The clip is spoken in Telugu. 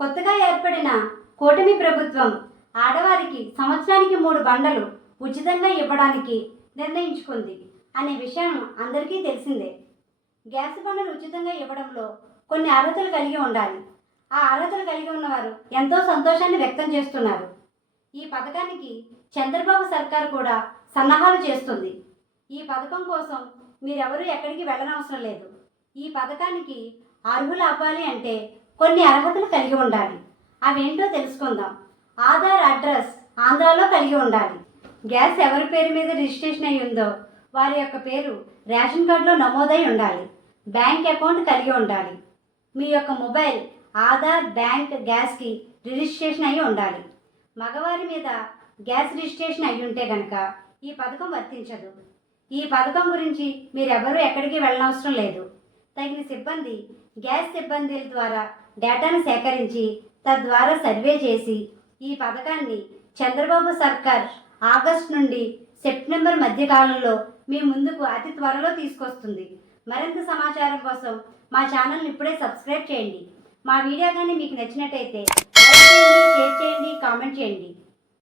కొత్తగా ఏర్పడిన కూటమి ప్రభుత్వం ఆడవారికి సంవత్సరానికి మూడు బండలు ఉచితంగా ఇవ్వడానికి నిర్ణయించుకుంది అనే విషయం అందరికీ తెలిసిందే. గ్యాస్ బండలు ఉచితంగా ఇవ్వడంలో కొన్ని అర్హతలు కలిగి ఉండాలి. ఆ అర్హతలు కలిగి ఉన్నవారు ఎంతో సంతోషాన్ని వ్యక్తం చేస్తున్నారు. ఈ పథకానికి చంద్రబాబు సర్కార్ కూడా సన్నాహాలు చేస్తుంది. ఈ పథకం కోసం మీరెవరూ ఎక్కడికి వెళ్ళనవసరం లేదు. ఈ పథకానికి అర్హులు అవ్వాలి అంటే కొన్ని అర్హతలు కలిగి ఉండాలి. అవేంటో తెలుసుకుందాం. ఆధార్ అడ్రస్ ఆంధ్రాలో కలిగి ఉండాలి. గ్యాస్ ఎవరి పేరు మీద రిజిస్ట్రేషన్ అయి ఉందో వారి యొక్క పేరు రేషన్ కార్డులో నమోదై ఉండాలి. బ్యాంక్ అకౌంట్ కలిగి ఉండాలి. మీ యొక్క మొబైల్ ఆధార్ బ్యాంక్ గ్యాస్కి రిజిస్ట్రేషన్ అయి ఉండాలి. మగవారి మీద గ్యాస్ రిజిస్ట్రేషన్ అయి ఉంటే కనుక ఈ పథకం వర్తించదు. ఈ పథకం గురించి మీరెవరూ ఎక్కడికి వెళ్ళనవసరం లేదు. తగిన సిబ్బంది గ్యాస్ సిబ్బందిల ద్వారా డేటాను సేకరించి తద్వారా సర్వే చేసి ఈ పథకాన్ని చంద్రబాబు సర్కార్ ఆగస్టు నుండి సెప్టెంబర్ మధ్య కాలంలో మీ ముందుకు అతి త్వరలో తీసుకొస్తుంది. మరింత సమాచారం కోసం మా ఛానల్ని ఇప్పుడే సబ్స్క్రైబ్ చేయండి. మా వీడియో కానీ మీకు నచ్చినట్టయితే లైక్ చేయండి షేర్ చేయండి కామెంట్ చేయండి.